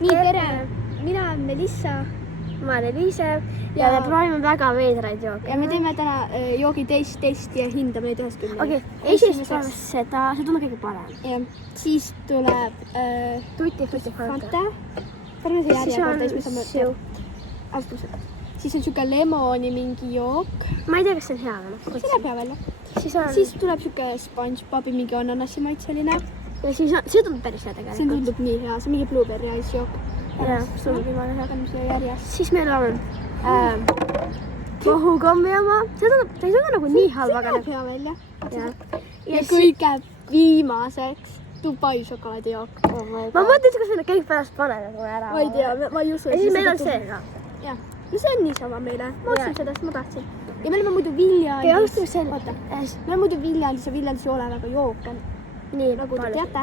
Nii, tere! Mina olen Melissa. Ma olen Eliise ja me proovime väga veidraid joogi. Ja me teeme täna joogi testi ja hindame neid 1-10. Okei, esimest proovime seda, see tundub kõige parem. Ja siis tuleb Tutti Frutti Fanta. Parme see järjekorda, siis me saame alustused. Siis on siuke lemoni mingi jook. Ma ei tea, kas see on hea. See läheb hea välja. Siis tuleb siuke SpongeBobi mingi ananassi maitseline. Ja siis on, see tundub päris hea tegelikult. See tundub nii hea, see on mingi blueberry ice jook. Ja, see tundub jumala hea. Paneme selle järjest. Siis meil on kohukommi oma. See tundub, ta ei tundu nagu nii halb, aga hea välja. Ja kõige viimaseks Dubai šokolaadijook. Ma mõtlen, kas me kõik pärast paneme ära. Ma ei tea, ma ei usu. Ja siis meil on see ka. Jah, no see on niisama meile. Ma ostsin seda, sest ma tahtsin. Ja me oleme muidu Viljandis. Ja ostame selle. Oota, me oleme muidu Viljandis ja Viljandis ei ole väga jooke. Nii, nagu te teate.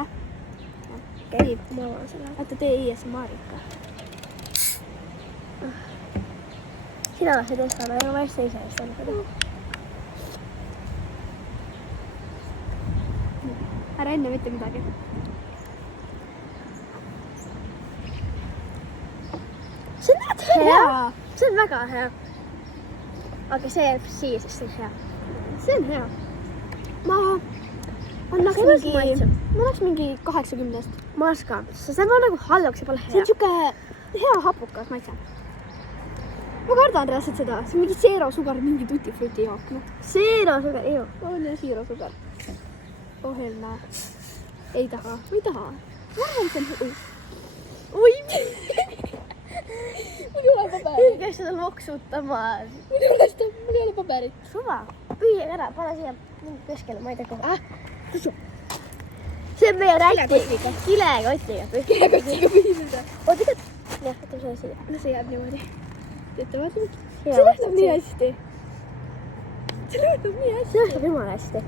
Okei, ma olen selle. Oota, tee ISMR-ika. Sina lähed teistele, aga ma just ise seda. Ära enne mitte midagi. See on hea. See on väga hea. Aga see jääb siia, sest see on hea. See on hea. Ma annaks mingi 80. Ma oskan. See on nagu halvaks, see pole hea. See on siuke hea hapukas maitse. Ma kardan reaalselt seda. See on mingi zero sugar, mingi Tutti Frutti jook. Zero sugar, ju. On ja zero sugar. Oh helme. Ei taha. Ma ei taha. Ma arvan, see on... Oi! Mul ei ole paberit. Kes seda loksutama? Mul ei ole paberit. Suva. Püüa ära, pane siia keskele, ma ei tea kohe. See on meie rätti. Kilekotiga. Kilekotiga püüda. Oota, jah, võtame selle siia. No see jääb niimoodi. Teete vaatame. See lõhnab nii hästi. See lõhnab jumala hästi.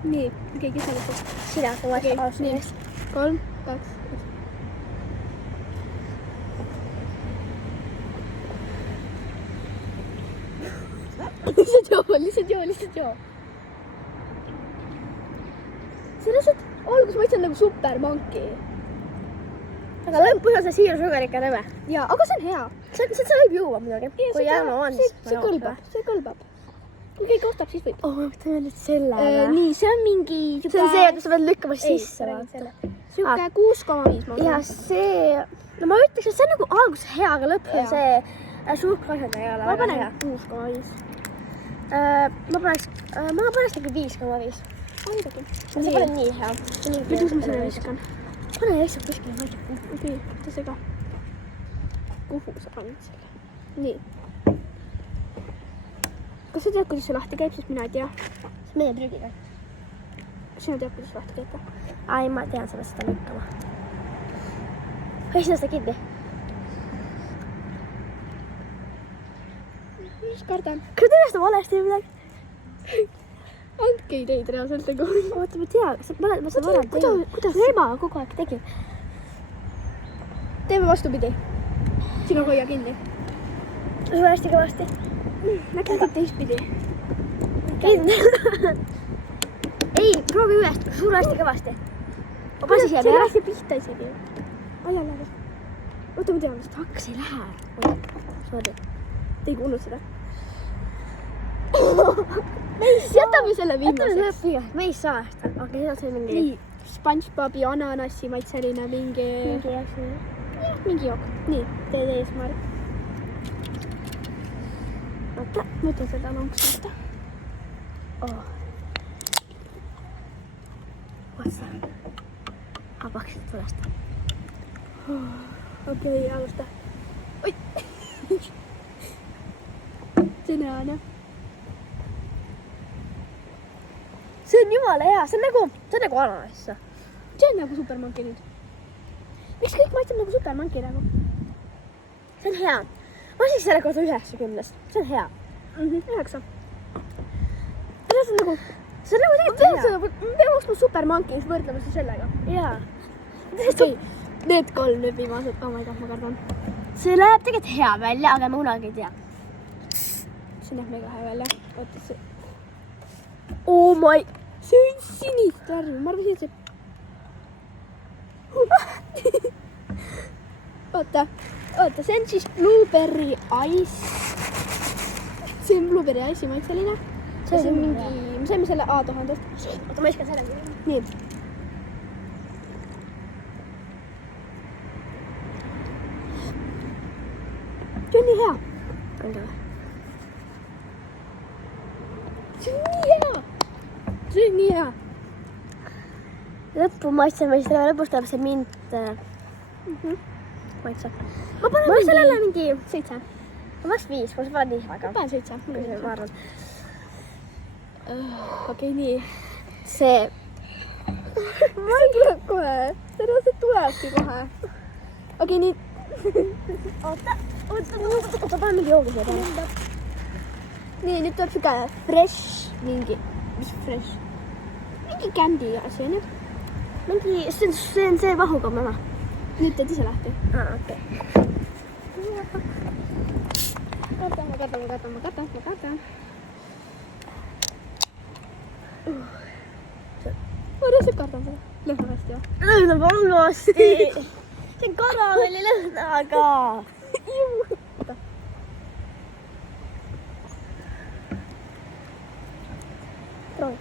Nii, okei, kes alustab? Sina, kui ma alustan. 3, 2, 1. Lihtsalt joo. See lihtsalt algus maitse on nagu supermanki. Aga lõpus on see siirsugar ikka nõme. Jaa, aga see on hea. See võib juua muidugi. Kui jääma on, siis see kõlbab. Kui keegi ostab, siis võib. Ma mõtlen nüüd selle. Nii, see on mingi... See on see, et sa pead lükkama sisse. Siuke 6,5. Ja see... No ma ütleks, et see on nagu algus hea, aga lõpp on see suhkrasjad ei ole. Ma panen 6,5. Ma paneks nagu 5,5. Aidagi. See pole nii hea. Kuidas ma selle viskan? Pane lihtsalt kuskile. Okei, võta see ka. Kuhu sa panid selle? Nii. Kas sa tead, kuidas see lahti käib, sest mina ei tea? See meie trügiga. Sina tead, kuidas lahti käib ka? Ai, ma tean seda lükkama. Või sina seda kinni? Mis kardan? Kas teeme seda valesti või midagi? Andke ideid reaalselt nagu. Oota, ma tea, ma seda varem tegin. Kuidas? Ema kogu aeg tegi. Teeme vastupidi. Sina hoia kinni. Sul hästi kõvasti. Läks läheb teistpidi. Ei, proovi ühest. Sul hästi kõvasti. See ei lähe pihta isegi. Ajale. Oota, ma tean vist. Hakkas ei lähe. Sorry. Te ei kuulnud seda. Jätame selle viimaseks. Me ei saa. Okei, seda see mingi... Nii, SpongeBobi ananassi maitseline mingi jook. Nii, tee eesmärk. Oota, mõtle seda lonksuda. Otsa. Hakaksid tulest. Okei, alusta. Oi! See on hea, jah. See on jumala hea, see on nagu ananas. See on nagu supermanki nüüd. Miks kõik maitseb nagu supermanki nagu? See on hea. Ma siis selle kohta 90. See on hea. 9. See on nagu tegelikult hea. Me peame ostma supermanki, siis võrdleme seda sellega. Jaa. Okei, need 3 nüüd viimased. Oh my god, ma kardan. See läheb tegelikult hea välja, aga ma kunagi ei tea. See näeb mega hea välja. Oota, see... Oh my... See on sinist värvi. Ma arvasin, et see... oota, see on siis blueberry ice. See on blueberry ice'i maitseline. See on mingi, me saime selle A1000. Oota, ma viskan selle. Nii. See on nii hea. See on nii hea. See on nii hea. Lõppu maitseme, siis lõpus tuleb see mint maitse. Ma panen sellele mingi 7. ma paneks 5, kui sa paned nii väga. Ma panen 7. Ma arvan. Okei, nii. See. See tuleb kohe. See tulebki kohe. Okei, nii. Oota, pane mingi joogi siia peale. Nii, nüüd tuleb siuke fresh mingi. Mis fresh? Mingi candy asi, on ju? Mingi, see on see vahuga mama. Nüüd teed ise lahti. Okei. Ma kardan. Ma lihtsalt kardan seda. Lõhna hästi, jah? Lõhna valvasti. See on karamelli lõhnaga. Oota. Proovi.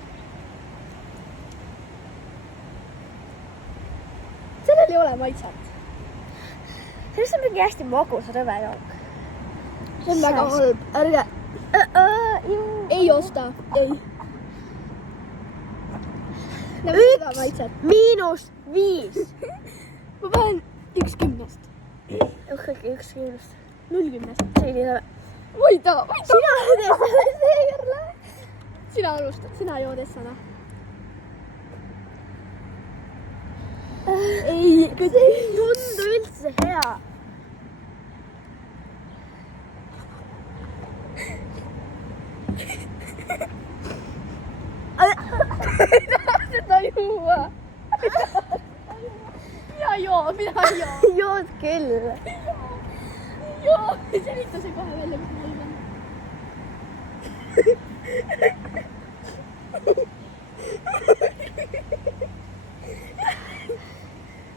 Sellel ei ole maitset. Sellest on mingi hästi magus rõve jook. See on väga halb. Ärge. Ei osta. Ei. -5. Ma panen 1/10. Ikkagi 1/10. 0/10. See oli hea. Oida. Sina teed selle seejärele. Sina alustad. Sina jood essana. Ei. See ei tundu üldse hea. Seda juua. Mina joo. Jood küll. Joo. Selita see kohe välja, mis ma ilman.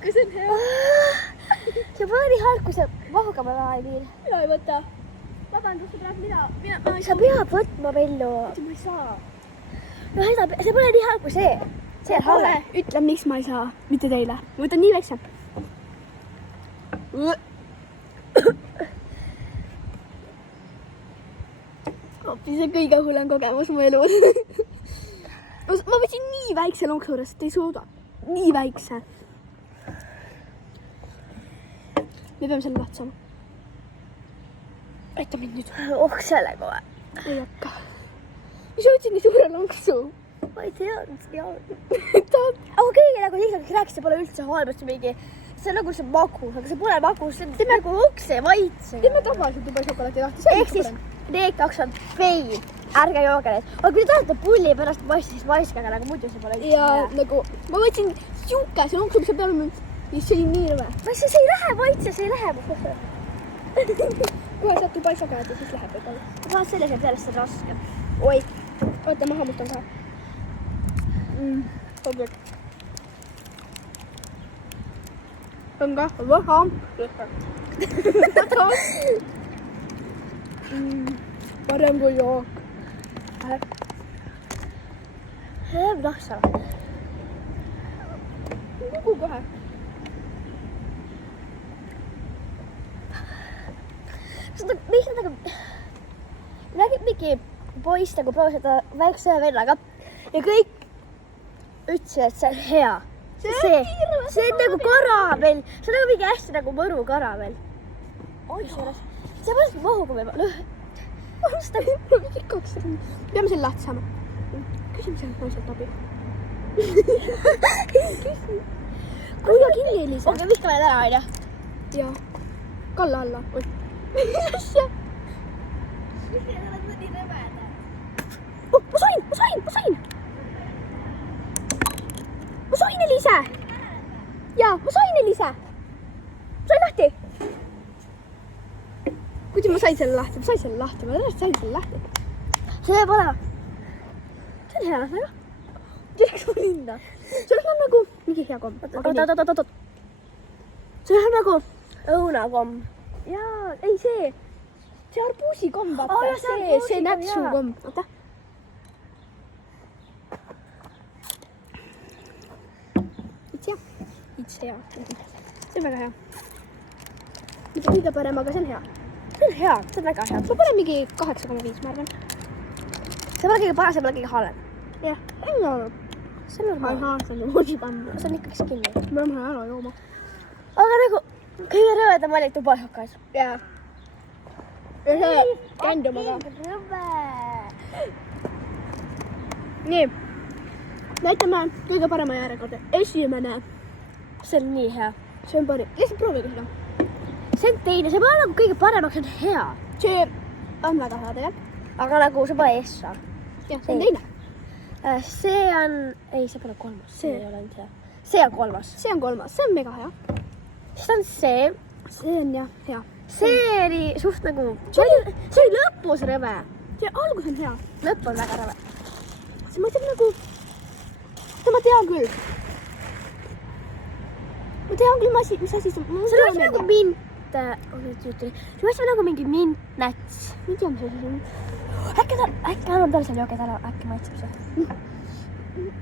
Kas see on hea? See pole nii halb, kui see vahuga ma taha ei viil. Mina ei võta. Vabandust, sa pead mina ei Sa pead võtma Vellu. Ma ei saa. No see pole nii halb kui see. See on halb. Ütle, miks ma ei saa. Mitte teile. Ma võtan nii väikse. Hoopis see kõige hullem kogemus mu elus. Ma võtsin nii väikse lonksuurest, et ei suuda. Nii väikse. Me peame selle lahtsama. Aita mind nüüd. Selle kohe. Ei hakka. Mis sa võtsid nii suure lonksu? Ma ei teadnud. Okei, nagu ikkagi rääkis, see pole üldse halb, et see mingi... See on nagu see magus, aga see pole magus, see on nagu ukse maitse. Teeme tavaliselt juba šokolaadi lahti. Ehk siis need 2 on fail. Ärge jooge neid. Aga kui te tahate pulli pärast maitse, siis maiskage, nagu muidu see pole üldse ja nagu ma võtsin siuke, see lonksu, mis sa peale mind. Ja see oli nii rõve. See ei lähe maitse, see ei lähe. Kohe saad kui paisakaad ja siis läheb võib-olla. Ma tahan sellised sellest on raske. Oi, oota, ma hammustan kohe. Objekt. On ka vähe. Parem kui jook. Läheb nahsa. Kuhu kohe? Miks nad nagu... Räägib mingi poiss nagu proovis seda väikse vennaga ja kõik ütlesid, et see on hea. See on nagu karamell. See on nagu mingi hästi nagu mõru karamell. See on mõnest mahuga või Peame selle lahti saama. Küsime selle poiselt abi. Kuida kinni, Elisa. Okei, viskame need ära, on ju? Jaa. Kalla alla. Oi. Asja. Ma sain! Ma sain, Elisa! Jaa, ma sain, Elisa! Sain lahti! Kuidas ma sain selle lahti? Ma sain selle lahti. Ma tõesti sain selle lahti. See jääb olema. See on hea, väga. Tiiks mu linda. See on nagu mingi hea komm. Oot. see on nagu õunakomm. jaa, ei see arbuusikomm, vaata. Aa, jah, see nätsukomm. Oota. It's hea. See on väga hea. Mitte kõige parem, aga see on hea. See on hea, see on väga hea. Ma panen mingi 8,5, ma arvan. See pole kõige parem, see pole kõige halvem. Jah. See on normaalne. See on muidugi panna. See on ikkagi kinni. Me oleme ära jooma. Aga nagu kõige rõvedam oli tubašokas. Jaa. Ja see kändumaga. Rõve. Nii. Näitame kõige parema järjekorda. Esimene. See on nii hea. See on parim. Lihtsalt proovige seda. See on teine, see pole nagu kõige parem, aga see on hea. See on väga hea tegelikult. Aga nagu see pole essa. Jah, see on teine. See on... Ei, see pole kolmas. See. Ei ole ainult hea. See on kolmas. See on kolmas. See on mega hea. Siis on see. See on jah, hea. See oli suht nagu... See oli lõpus rõve. See algus on hea. Lõpp on väga rõve. See mõtleb nagu... Ma tean küll. Ma tean küll, mis asi see on. See on nagu mint... See on nagu mingi mintnäts. Ma ei tea, mis asi see on. Äkki annab talle selle joogi ära, äkki maitseb see.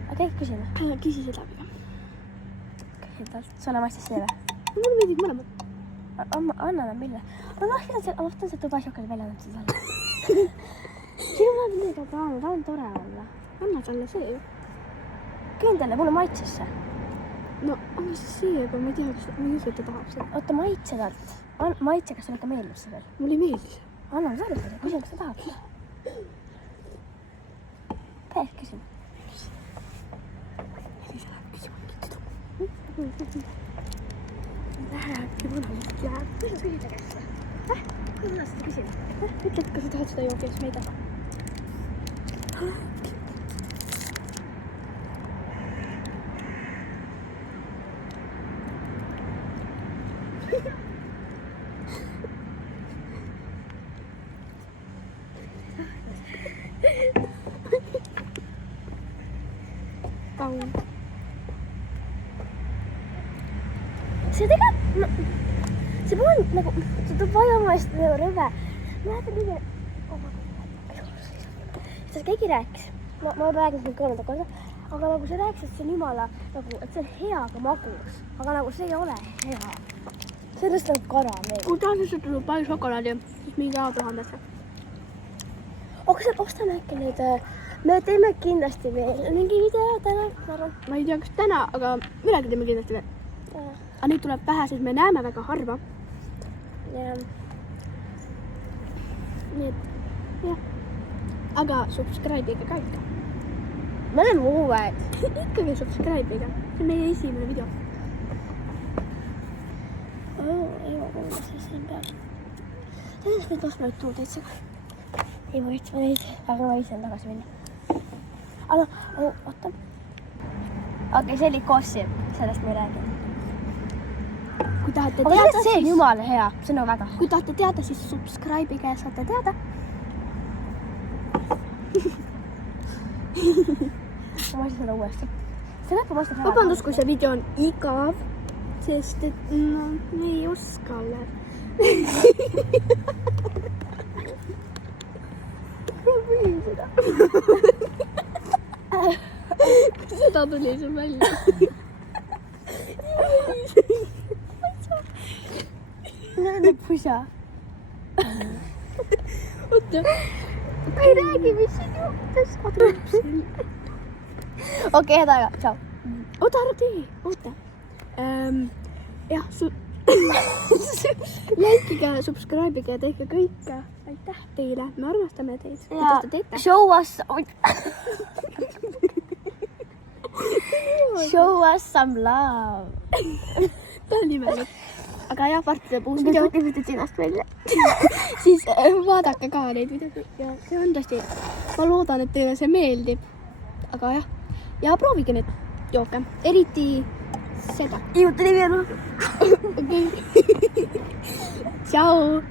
Aga äkki küsime. Küsi seda. Küsi talt. Sulle maitseb see või? Mulle meeldib mõlemad. Anna mille. Ma tahtan see tubašokali välja anda talle. Sinu ma midagi tahan, ta on tore olla. Anna talle see ju. Küün talle, mulle maitses see. No, anna siis see, aga ma ei tea, kas ma ei usu, et ta tahab seda. Oota, maitse talt. Maitse, kas sulle ikka meeldib see veel? Mulle ei meeldi see. Anna talle seda, küsin, kas ta tahab seda. Käes küsin. Siis läheb küsima kitsu. Lähebki mõnelikult läheb. Kuidas sa küsid ta käest seda? Kuidas sa seda küsid? Ütle, kas sa tahad seda joogi, siis me ei taha. See tegelikult, see pole nagu, see tuleb vajamast rõve. Ma lähetan kõige, sest keegi rääkis, ma räägin siin kolmanda korda, aga nagu see rääkis, et see on jumala, nagu, et see on hea, aga magus. Aga nagu see ei ole hea. See on just nagu karameel. Kui tahtsid tuleb palju šokolaadi, siis mingi A1000. Aga kas ostame äkki neid, me teeme kindlasti veel mingi video täna, ma arvan. Ma ei tea, kas täna, aga midagi teeme kindlasti veel. Aga neid tuleb vähe, sest me näeme väga harva. Ja. Nii et, jah. Aga subscribe'iga ka ikka. Me oleme uued. Ikkagi subscribe'iga. See on meie esimene video. Ei ma kuulda, siis siin peab. Sellest võid ostma nüüd tuud eitsega. Ei ma võitsma neid, aga ma võitsen tagasi minna. Aga, oota. Okei, see oli kossib, sellest ma ei räägi. Kui tahate Aga teada, see on jumala hea, see on nagu väga hea. Kui tahate teada, siis subscribe'iga ja saate teada. Ma võisin seda uuesti. See lõppu ma ostan Vabandust, kui see video on igav, sest et no, me ei oska alla. Ma võin seda. Seda tuli sul välja. Näe pusa. Oota, ma ei räägi, mis siin juhtus. Okei, head aega, tšau. Oota, ära tee, oota. Jah, like'iga, subscribe'iga ja tehke kõike. Aitäh teile, me armastame teid. Kuidas te teete? Show us some love. Ta on imelik. Aga jah, varsti teeb uus video. Võtsid sinast välja. Siis vaadake ka neid videoid ja see on tõesti, ma loodan, et teile see meeldib. Aga jah, ja proovige neid jooke, eriti seda. Iuta nimi on. Okei. Tšau.